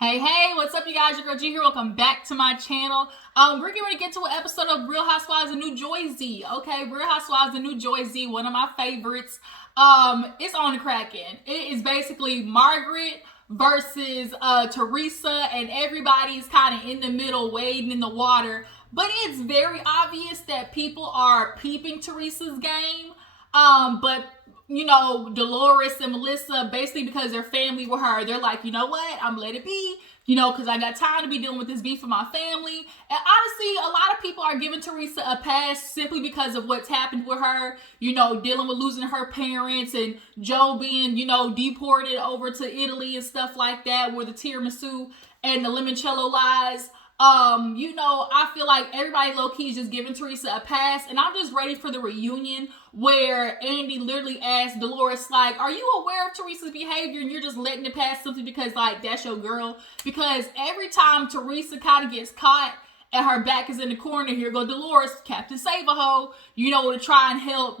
Hey, what's up, you guys? Your girl G here. Welcome back to my channel. We're getting ready to get to an episode of Real Housewives of New Jersey. Okay, Real Housewives of New Jersey, one of my favorites. It's on the cracking. It is basically Margaret versus Teresa, and everybody's kind of in the middle, wading in the water. But it's very obvious that people are peeping Teresa's game. But Dolores and Melissa, basically because they're family with her, they're like, you know what, I'm gonna let it be, because I got time to be dealing with this beef with my family. And honestly, a lot of people are giving Teresa a pass simply because of what's happened with her, dealing with losing her parents and Joe being, deported over to Italy and stuff like that, where the tiramisu and the limoncello lies. I feel like everybody low-key is just giving Teresa a pass, and I'm just ready for the reunion where Andy literally asked Dolores, like, are you aware of Teresa's behavior and you're just letting it pass simply because, like, that's your girl? Because every time Teresa kind of gets caught and her back is in the corner, here go Dolores, Captain Save-A-Ho, to try and help,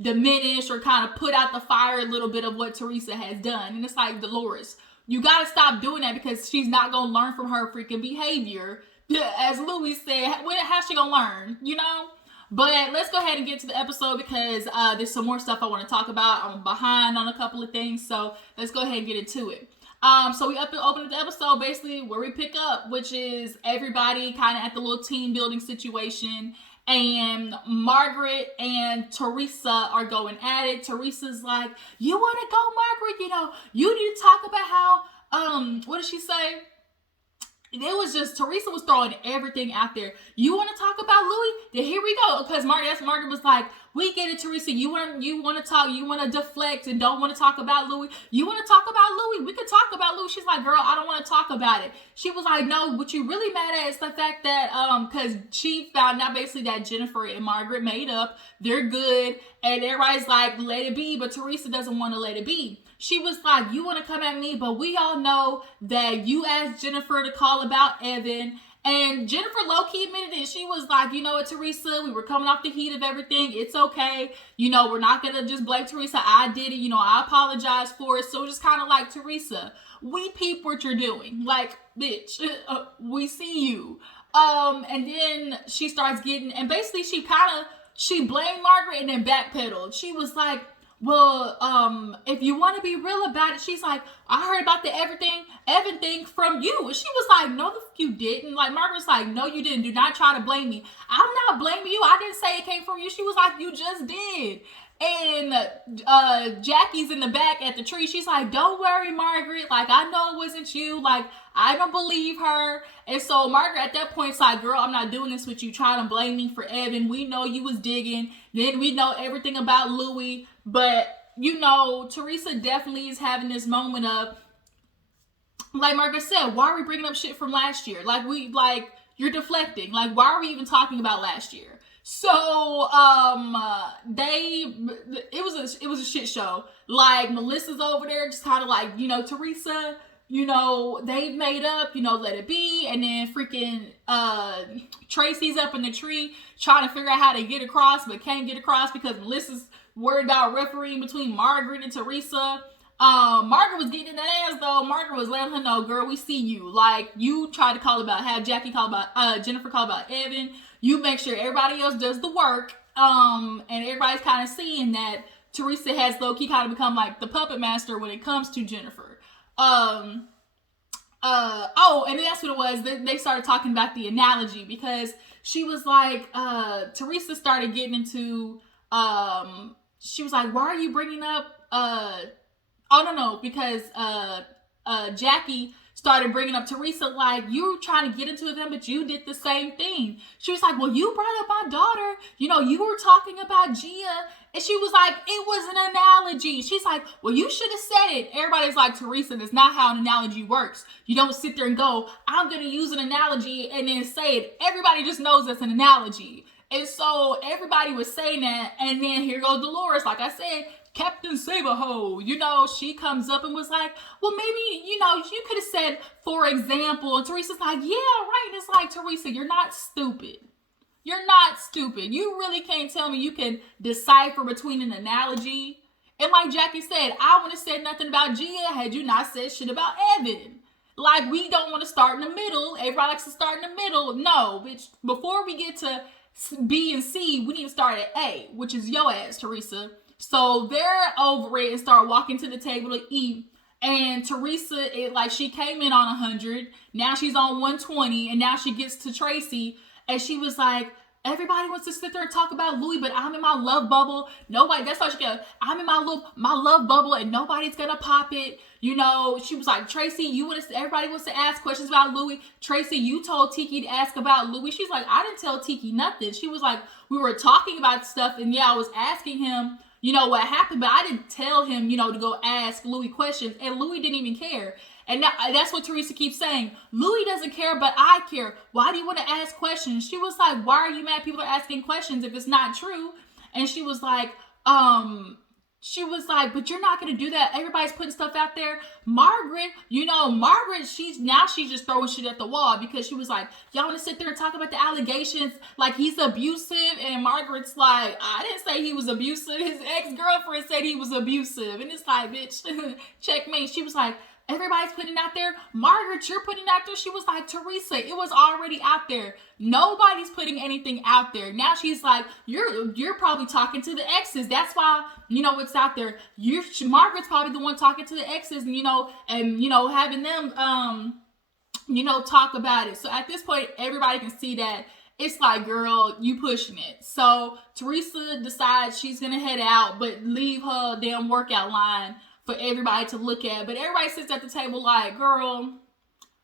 diminish or kind of put out the fire a little bit of what Teresa has done. And it's like, Dolores, you gotta stop doing that because she's not gonna learn from her freaking behavior. As Louis said, how's she gonna learn, But let's go ahead and get to the episode because there's some more stuff I want to talk about. I'm behind on a couple of things, so let's go ahead and get into it. So we open up the episode basically where we pick up, which is everybody kind of at the little team building situation. And Margaret and Teresa are going at it. Teresa's like, you want to go, Margaret? You need to talk about how, what did she say? It was just, Teresa was throwing everything out there. You want to talk about Louis? Then here we go. Because Margaret was like, we get it, Teresa. You want to talk, you want to deflect and don't want to talk about Louis. You want to talk about Louis? We could talk about Louis. She's like, girl, I don't want to talk about it. She was like, no, what you really mad at is the fact that, because she found out basically that Jennifer and Margaret made up. They're good. And everybody's like, let it be. But Teresa doesn't want to let it be. She was like, you want to come at me, but we all know that you asked Jennifer to call about Evan. And Jennifer low-key admitted it. She was like, you know what, Teresa, we were coming off the heat of everything. It's okay. We're not going to just blame Teresa. I did it. I apologize for it. So just kind of like, Teresa, we peep what you're doing. Like, bitch, we see you. And then she starts getting, and basically she blamed Margaret and then backpedaled. She was like, well, if you want to be real about it, she's like, I heard about the Evan thing from you. And she was like, no, you didn't. Like, Margaret's like, no, you didn't. Do not try to blame me. I'm not blaming you. I didn't say it came from you. She was like, you just did. And Jackie's in the back at the tree. She's like, don't worry, Margaret. Like, I know it wasn't you. Like, I don't believe her. And so Margaret at that point is like, girl, I'm not doing this with you trying to blame me for Evan. We know you was digging. Then we know everything about Louis. But, Teresa definitely is having this moment of, like Margaret said, why are we bringing up shit from last year? You're deflecting. Like, why are we even talking about last year? So, it was a shit show. Like, Melissa's over there just kind of like, Teresa, they've made up, let it be. And then freaking, Tracy's up in the tree trying to figure out how to get across, but can't get across because Melissa's worried about refereeing between Margaret and Teresa. Margaret was getting in that ass though. Margaret was letting her know, girl, we see you. Like, you tried to have Jackie call about, Jennifer call about Evan. You make sure everybody else does the work. And everybody's kind of seeing that Teresa has low-key kind of become like the puppet master when it comes to Jennifer. And then that's what it was. They started talking about the analogy because she was like, Teresa started getting into, she was like, why are you bringing up, because Jackie started bringing up Teresa, like, you were trying to get into them, but you did the same thing. She was like, well, you brought up my daughter. You were talking about Gia. And she was like, it was an analogy. She's like, well, you should have said it. Everybody's like, Teresa, that's not how an analogy works. You don't sit there and go, I'm going to use an analogy and then say it. Everybody just knows that's an analogy. And so everybody was saying that. And then here goes Dolores, like I said, Captain Save-A-Ho, she comes up and was like, well, maybe, you could have said, for example, and Teresa's like, yeah, right. And it's like, Teresa, you're not stupid. You're not stupid. You really can't tell me you can decipher between an analogy. And like Jackie said, I wouldn't have said nothing about Gia had you not said shit about Evan. Like, we don't want to start in the middle. Everybody likes to start in the middle. No, bitch. Before we get to B and C, we need to start at A, which is your ass, Teresa. So they're over it and start walking to the table to eat. And Teresa, she came in on 100. Now she's on 120. And now she gets to Tracy. And she was like, everybody wants to sit there and talk about Louis, but I'm in my love bubble. Nobody, that's how she goes, I'm in my love bubble and nobody's gonna pop it. You know, she was like, Tracy, everybody wants to ask questions about Louis. Tracy, you told Tiki to ask about Louis. She's like, I didn't tell Tiki nothing. She was like, we were talking about stuff and yeah, I was asking him, you know, what happened, but I didn't tell him, you know, to go ask Louis questions, and Louis didn't even care. And that's what Teresa keeps saying. Louis doesn't care, but I care. Why do you want to ask questions? She was like, why are you mad people are asking questions if it's not true? And she was like, but you're not going to do that. Everybody's putting stuff out there. Margaret, she's just throwing shit at the wall because she was like, y'all want to sit there and talk about the allegations like he's abusive? And Margaret's like, I didn't say he was abusive. His ex-girlfriend said he was abusive. And it's like, bitch, checkmate. She was like, everybody's putting it out there. Margaret, you're putting it out there. She was like, Teresa, it was already out there. Nobody's putting anything out there. Now she's like, you're probably talking to the exes. That's why, it's out there. Margaret's probably the one talking to the exes and, having them, talk about it. So at this point, everybody can see that it's like, girl, you pushing it. So Teresa decides she's going to head out, but leave her damn workout line for everybody to look at. But everybody sits at the table like, girl,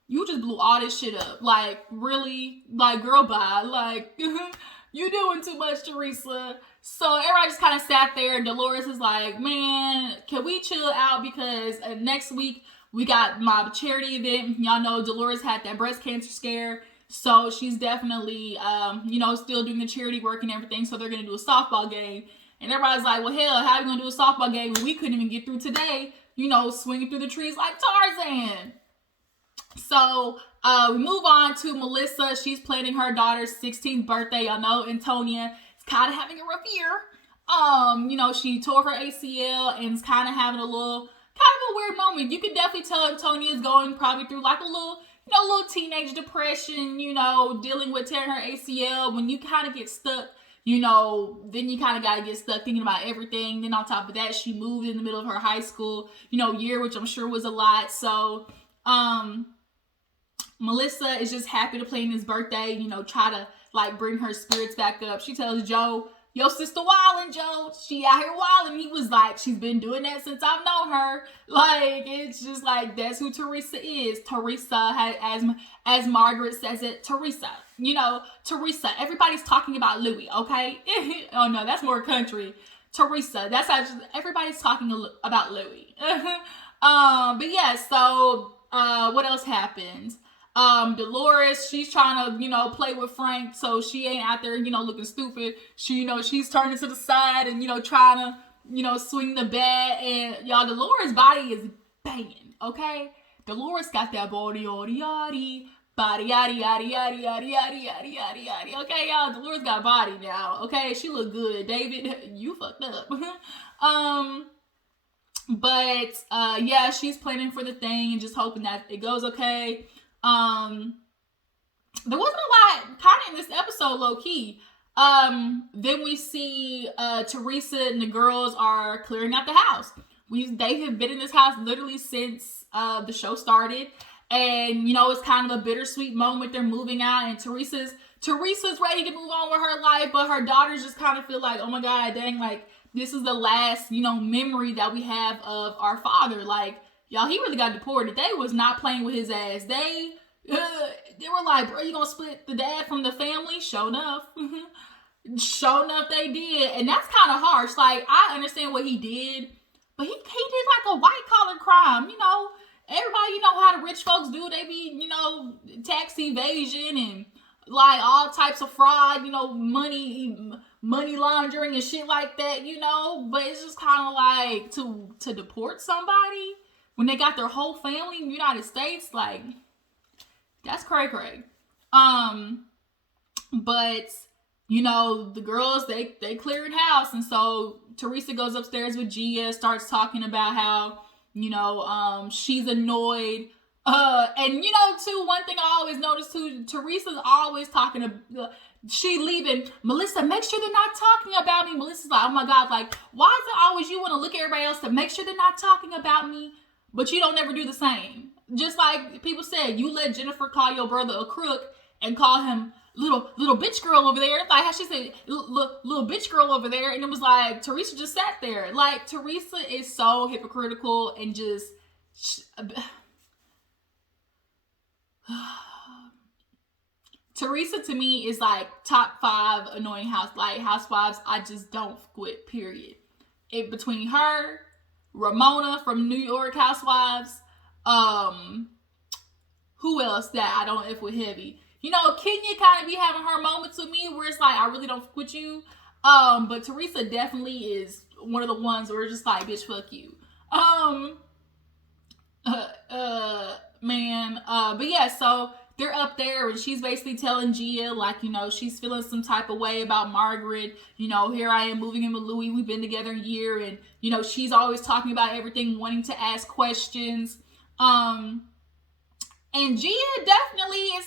you just blew all this shit up. Like, really? Like, girl, bye. Like, you doing too much, Teresa. So everybody just kind of sat there, and Dolores is like, man, can we chill out? Because next week we got my charity event. Y'all know Dolores had that breast cancer scare. So she's definitely, still doing the charity work and everything. So they're going to do a softball game. And everybody's like, well, hell, how are we going to do a softball game when we couldn't even get through today, swinging through the trees like Tarzan? So we move on to Melissa. She's planning her daughter's 16th birthday. Y'all know Antonia is kind of having a rough year. She tore her ACL and is kind of having a weird moment. You can definitely tell Antonia is going probably through like a little teenage depression, dealing with tearing her ACL. When you kind of get stuck, then you kind of got to get stuck thinking about everything. Then on top of that, she moved in the middle of her high school, year, which I'm sure was a lot. So, Melissa is just happy to plan his birthday, try to like bring her spirits back up. She tells Joe, yo, sister wildin', Joe. She out here wildin'. He was like, she's been doing that since I've known her. Like, it's just like, that's who Teresa is. Teresa, as Margaret says it, Teresa. Teresa. Everybody's talking about Louis, okay? Oh, no, that's more country. Teresa. That's how everybody's talking about Louis. But yeah, so what else happens? Dolores, she's trying to, play with Frank, so she ain't out there, looking stupid. She, she's turning to the side and, trying to, swing the bat. And y'all, Dolores' body is banging, okay? Dolores got that body, yaddy, body, yaddy, yaddy, yaddy, yaddy, yaddy, yaddy, yaddy, yaddy. Okay, y'all, Dolores got body now, okay? She look good. David, you fucked up. But yeah, she's planning for the thing and just hoping that it goes okay. There wasn't a lot kind of in this episode, low key. Then we see Teresa and the girls are clearing out the house. They have been in this house literally since the show started, and it's kind of a bittersweet moment. They're moving out, and Teresa's ready to move on with her life, but her daughters just kind of feel like, oh my god, dang, like this is the last memory that we have of our father. Like, y'all, he really got deported. They was not playing with his ass. They were like, bro, you gonna split the dad from the family? Sure enough. Sure enough, they did. And that's kind of harsh. Like, I understand what he did, but he did like a white collar crime. Everybody, how the rich folks do. They be, tax evasion and like all types of fraud, money laundering and shit like that, But it's just kind of like to deport somebody when they got their whole family in the United States, like, that's cray-cray. But, the girls, they cleared house. And so Teresa goes upstairs with Gia, starts talking about how, she's annoyed And you know, too, one thing I always notice too, Teresa's always talking to, she leaving, Melissa, make sure they're not talking about me. Melissa's like, oh my God, like, why is it always you want to look at everybody else to make sure they're not talking about me, but you don't ever do the same? Just like people said, you let Jennifer call your brother a crook and call him little bitch girl over there. Like how she said, little bitch girl over there. And it was like, Teresa just sat there. Like, Teresa is so hypocritical and just... Teresa to me is like top 5 annoying housewives I just don't quit, period. It between her, Ramona from New York Housewives, who else that I don't F with heavy? You know, Kenya kind of be having her moments with me where it's like I really don't quit you. But Teresa definitely is one of the ones where it's just like, bitch, fuck you. But yeah, so they're up there and she's basically telling Gia, like, you know, she's feeling some type of way about Margaret. You know, here I am moving in with Louis. We've been together a year. And, you know, she's always talking about everything, wanting to ask questions. And Gia definitely is,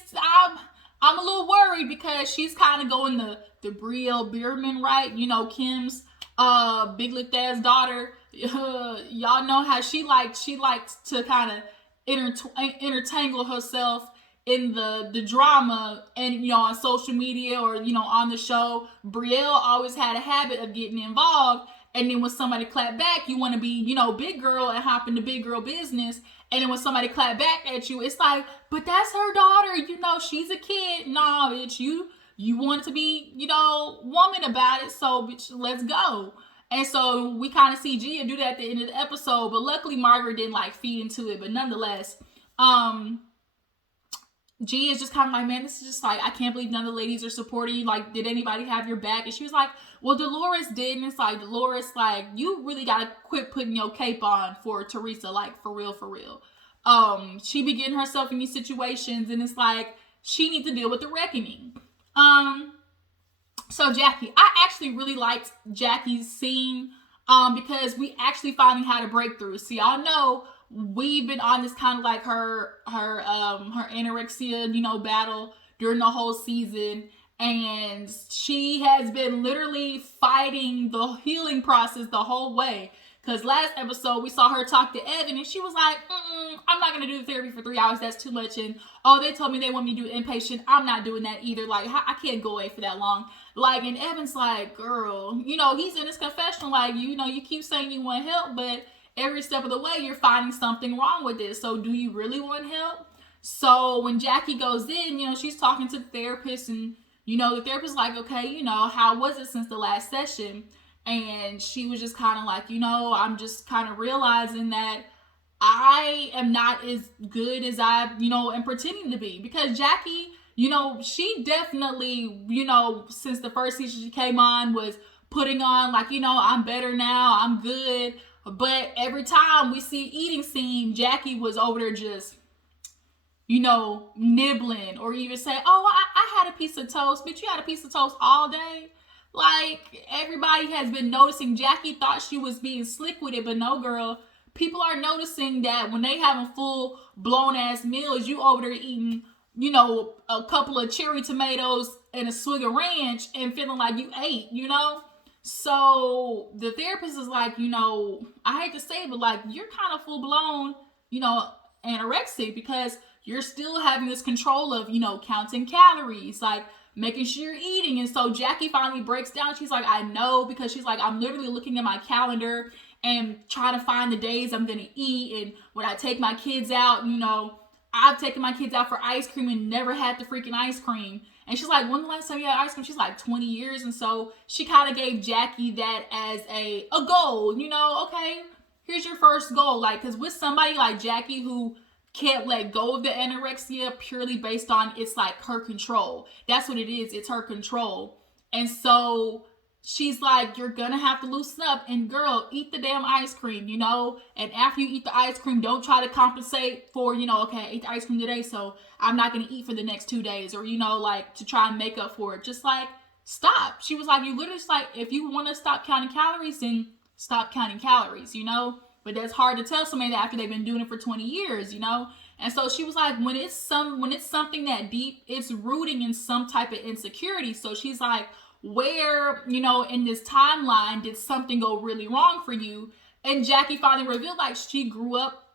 I'm a little worried because she's kind of going the Brielle Bierman, right? You know, Kim's big lipped ass daughter. Y'all know how she likes to kind of intertangle herself in the drama, and you know, on social media or you know, on the show. Brielle always had a habit of getting involved, and then when somebody clap back, you want to be, you know, big girl and hop into big girl business. And then when somebody clap back at you, it's like, but that's her daughter, you know, she's a kid. Nah, bitch, you want to be, you know, woman about it, so bitch, let's go. And so we kind of see Gia do that at the end of the episode, but luckily Margaret didn't like feed into it. But nonetheless, Gia is just kind of like, man, this is just like, I can't believe none of the ladies are supporting you. Like, did anybody have your back? And she was like, well, Dolores did. And it's like, Dolores, like, you really got to quit putting your cape on for Teresa, like, for real, for real. She be getting herself in these situations, and it's like, she needs to deal with the reckoning. So Jackie, I actually really liked Jackie's scene, because we actually finally had a breakthrough. See, y'all know, we've been on this kind of like her anorexia, you know, battle during the whole season. And she has been literally fighting the healing process the whole way. Because last episode, we saw her talk to Evan, and she was like, I'm not going to do the therapy for 3 hours. That's too much. And, oh, they told me they want me to do inpatient. I'm not doing that either. Like, I can't go away for that long. Like, and Evan's like, girl, you know, he's in his confessional. Like, you know, you keep saying you want help, but every step of the way, you're finding something wrong with this. So do you really want help? So when Jackie goes in, you know, she's talking to the therapist, and, you know, the therapist's like, okay, you know, how was it since the last session? And she was just kind of like, you know, I'm just kind of realizing that I am not as good as I, you know, am pretending to be. Because Jackie, you know, she definitely, you know, since the first season she came on, was putting on like, you know, I'm better now, I'm good. But every time we see eating scene, Jackie was over there just, you know, nibbling, or even say, oh, I had a piece of toast. Bitch, you had a piece of toast all day? Like, everybody has been noticing. Jackie thought she was being slick with it, but no, girl. People are noticing that when they having full blown ass meals, you over there eating, you know, a couple of cherry tomatoes and a swig of ranch and feeling like you ate, you know? So the therapist is like, you know, I hate to say it, but like, you're kind of full blown, you know, anorexic, because you're still having this control of, you know, counting calories, like making sure you're eating. And so Jackie finally breaks down. She's like, I know, because she's like, I'm literally looking at my calendar and trying to find the days I'm going to eat. And when I take my kids out, you know, I've taken my kids out for ice cream and never had the freaking ice cream. And she's like, when the last time you had ice cream? She's like, 20 years. And so she kind of gave Jackie that as a goal, you know, okay, here's your first goal. Like, because with somebody like Jackie who can't let go of the anorexia purely based on, it's like her control. That's what it is. It's her control. And so she's like, you're gonna have to loosen up, and girl, eat the damn ice cream, you know? And after you eat the ice cream, don't try to compensate for, you know, okay, I ate the ice cream today, so I'm not gonna eat for the next 2 days, or, you know, like to try and make up for it. Just like, stop. She was like, you literally just like, if you want to stop counting calories, then stop counting calories, you know? But that's hard to tell somebody that after they've been doing it for 20 years, you know? And so she was like, when it's something that deep, it's rooting in some type of insecurity. So she's like, where, in this timeline did something go really wrong for you? And Jackie finally revealed like she grew up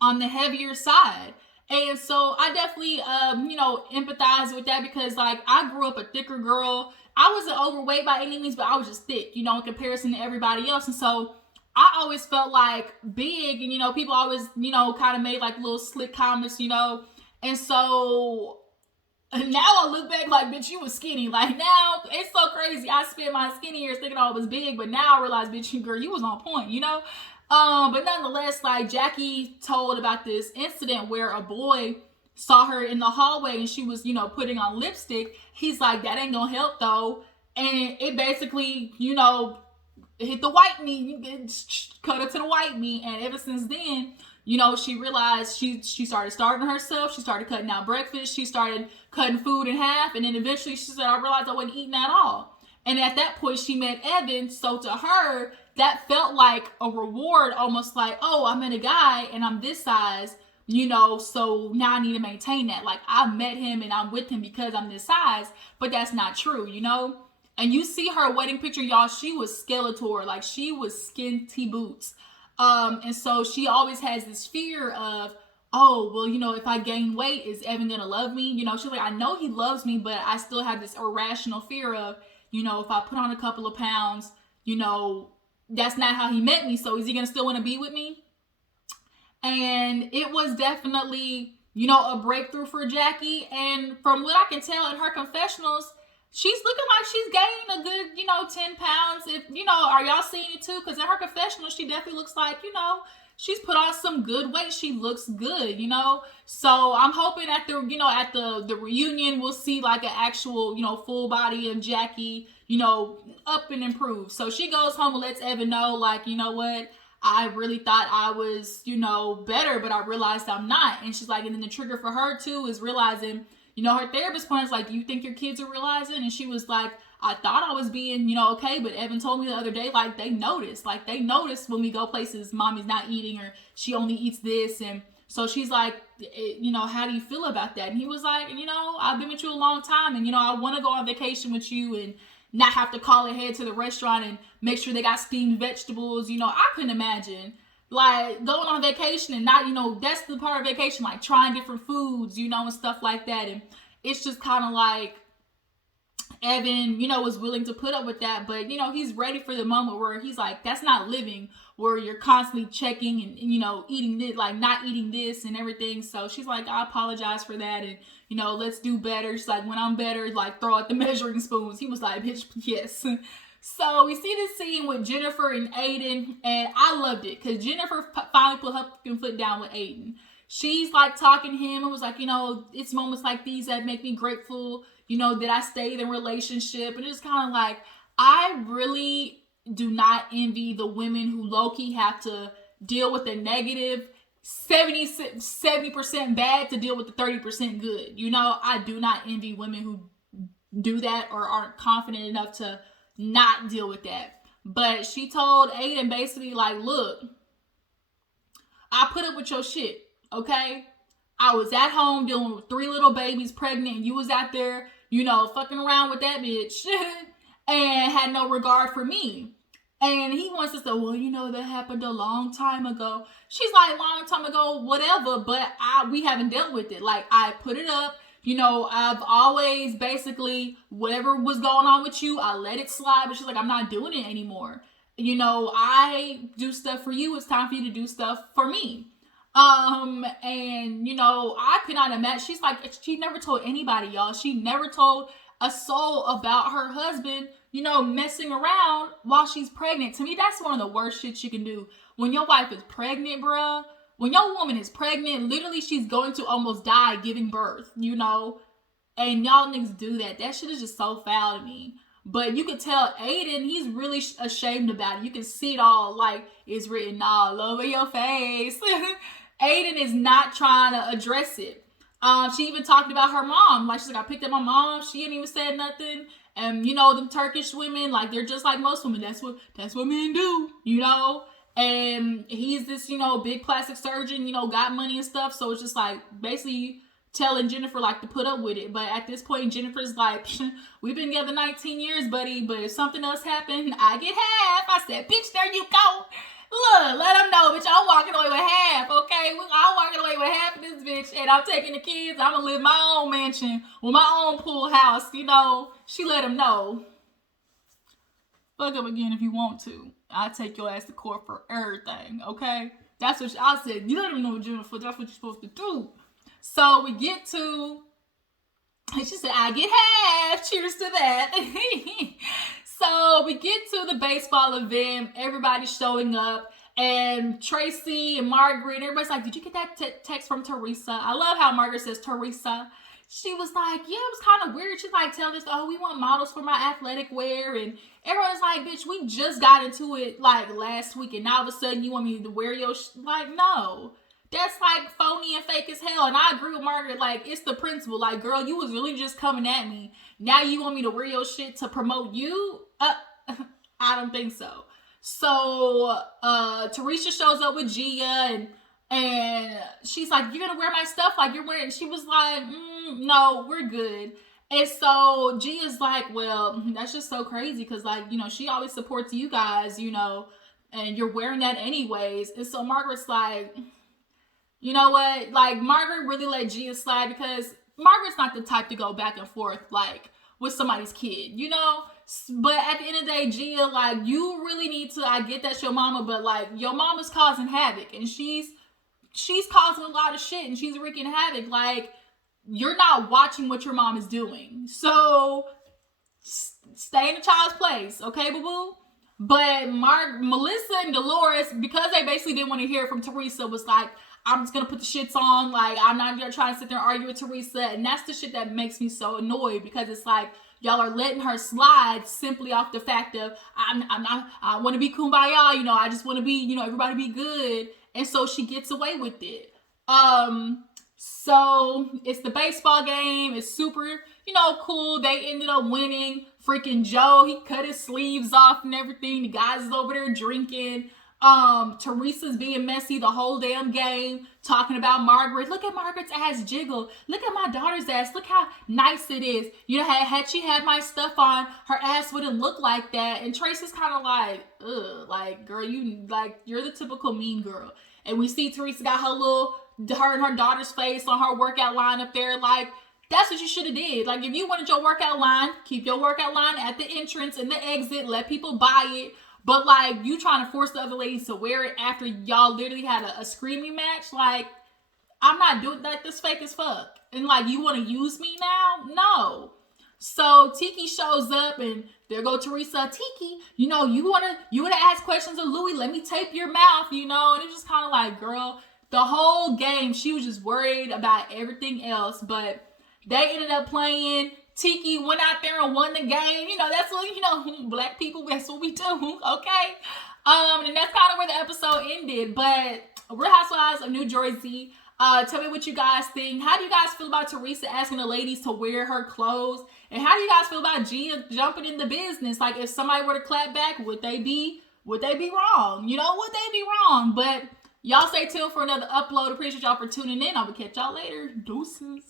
on the heavier side. And so I definitely, empathize with that, because like I grew up a thicker girl. I wasn't overweight by any means, but I was just thick, in comparison to everybody else. And so I always felt like big, and people always, kind of made like little slick comments, and so now I look back like, bitch, you was skinny. Like now it's so crazy. I spent my skinny years thinking I was big, but now I realize, bitch, girl, you was on point, but nonetheless, like Jackie told about this incident where a boy saw her in the hallway and she was, putting on lipstick. He's like, that ain't gonna help though. And it basically, hit the white meat, cut her to the white meat. And ever since then, she realized she started starving herself. She started cutting out breakfast. She started cutting food in half. And then eventually she said, I realized I wasn't eating at all. And at that point she met Evan. So to her, that felt like a reward, almost like, oh, I met a guy and I'm this size, so now I need to maintain that. Like I met him and I'm with him because I'm this size, but that's not true, And you see her wedding picture, y'all, she was Skeletor, like she was skinty boots. And so she always has this fear of, oh, well, if I gain weight, is Evan gonna love me? She's like, I know he loves me, but I still have this irrational fear of, if I put on a couple of pounds, that's not how he met me. So is he gonna still want to be with me? And it was definitely, a breakthrough for Jackie. And from what I can tell in her confessionals, she's looking like she's gained a good, 10 pounds. If, are y'all seeing it too? Because in her confessional, she definitely looks like, she's put on some good weight. She looks good, So I'm hoping at the reunion, we'll see like an actual, full body of Jackie, up and improved. So she goes home and lets Evan know, like, you know what? I really thought I was, better, but I realized I'm not. And she's like, and then the trigger for her too is realizing, her therapist point is like, do you think your kids are realizing? And she was like, I thought I was being, okay, but Evan told me the other day, like they notice when we go places, mommy's not eating or she only eats this. And so she's like, how do you feel about that? And he was like, I've been with you a long time and, I want to go on vacation with you and not have to call ahead to the restaurant and make sure they got steamed vegetables. I couldn't imagine like going on vacation and not, that's the part of vacation, like trying different foods, and stuff like that. And it's just kind of like Evan, was willing to put up with that, but he's ready for the moment where he's like, that's not living, where you're constantly checking and eating this, like not eating this and everything. So she's like, I apologize for that, and let's do better. She's like, when I'm better, like throw out the measuring spoons. He was like, bitch, yes. So we see this scene with Jennifer and Aiden, and I loved it because Jennifer finally put her fucking foot down with Aiden. She's like talking to him and was like, it's moments like these that make me grateful, that I stayed in a relationship. And it's kind of like, I really do not envy the women who low-key have to deal with the negative 70% bad to deal with the 30% good. I do not envy women who do that or aren't confident enough to not deal with that. But she told Aiden basically like, look, I put up with your shit, okay? I was at home dealing with 3 little babies pregnant and you was out there, fucking around with that bitch and had no regard for me. And he wants to say, well, that happened a long time ago. She's like, long time ago, whatever, but we haven't dealt with it. Like, I put it up. I've always basically, whatever was going on with you, I let it slide. But she's like, I'm not doing it anymore. I do stuff for you. It's time for you to do stuff for me. And, I could not imagine. She's like, she never told anybody, y'all. She never told a soul about her husband, messing around while she's pregnant. To me, that's one of the worst shit you can do. When your wife is pregnant, bruh, when your woman is pregnant, literally she's going to almost die giving birth, and y'all niggas do that. That shit is just so foul to me. But you could tell Aiden, he's really ashamed about it. You can see it all, like, it's written all over your face. Aiden is not trying to address it. She even talked about her mom. Like, she's like, I picked up my mom. She didn't even say nothing. And, them Turkish women, like, they're just like most women. That's what men do, And he's this, big plastic surgeon, got money and stuff. So it's just like basically telling Jennifer like to put up with it. But at this point, Jennifer's like, we've been together 19 years, buddy. But if something else happened, I get half. I said, bitch, there you go. Look, let them know, bitch, I'm walking away with half, okay? I'm walking away with half of this bitch, and I'm taking the kids. I'm gonna live my own mansion with my own pool house, She let him know. Fuck up again if you want to. I'll take your ass to court for everything, okay? That's what I said. You let him know, Jennifer. That's what you're supposed to do. So we get to, and she said, I get half. Cheers to that. So we get to the baseball event. Everybody's showing up. And Tracy and Margaret, everybody's like, did you get that text from Teresa? I love how Margaret says Teresa. She was like, yeah, it was kind of weird. She's like, telling us, oh, we want models for my athletic wear. And everyone's like, bitch, we just got into it like last week. And now all of a sudden you want me to wear your like, no. That's like phony and fake as hell. And I agree with Margaret. Like, it's the principle. Like, girl, you was really just coming at me. Now you want me to wear your shit to promote you? I don't think so. So Teresa shows up with Gia and she's like, you're gonna wear my stuff like you're wearing. She was like, no, we're good. And so Gia's like, well, that's just so crazy because like, she always supports you guys, and you're wearing that anyways. And so Margaret's like, you know what? Like, Margaret really let Gia slide because Margaret's not the type to go back and forth like with somebody's kid, But at the end of the day, Gia, like, you really need to, I get that's your mama, but like, your mama's causing havoc and she's causing a lot of shit and she's wreaking havoc. Like, you're not watching what your mom is doing. So stay in the child's place, okay, boo-boo? But Melissa and Dolores, because they basically didn't want to hear it from Teresa, was like, I'm just going to put the shits on. Like, I'm not going to try to sit there and argue with Teresa. And that's the shit that makes me so annoyed because it's like, y'all are letting her slide simply off the fact of, I want to be kumbaya, I just want to be, everybody be good. And so she gets away with it. So it's the baseball game. It's super, cool. They ended up winning. Freaking Joe, he cut his sleeves off and everything. The guys is over there drinking. Teresa's being messy the whole damn game, talking about Margaret. Look at Margaret's ass jiggle. Look at my daughter's ass. Look how nice it is. Had she had my stuff on, her ass wouldn't look like that. And Tracy's kind of like, ugh, like, girl, you're the typical mean girl. And we see Teresa got her and her daughter's face on her workout line up there. Like, that's what you should have did. Like, if you wanted your workout line, keep your workout line at the entrance and the exit. Let people buy it. But, like, you trying to force the other ladies to wear it after y'all literally had a screaming match? Like, I'm not doing that. This fake as fuck. And, like, you want to use me now? No. So, Tiki shows up, and there go Teresa. Tiki, you would have asked questions of Louis. Let me tape your mouth, And it's just kind of like, girl, the whole game, she was just worried about everything else. But they ended up playing. Tiki went out there and won the game. That's what, black people, that's what we do, okay? And that's kind of where the episode ended. But Real Housewives of New Jersey, tell me what you guys think. How do you guys feel about Teresa asking the ladies to wear her clothes? And how do you guys feel about Gia jumping in the business? Like, if somebody were to clap back, would they be wrong? Would they be wrong? But y'all stay tuned for another upload. Appreciate y'all for tuning in. I will catch y'all later. Deuces.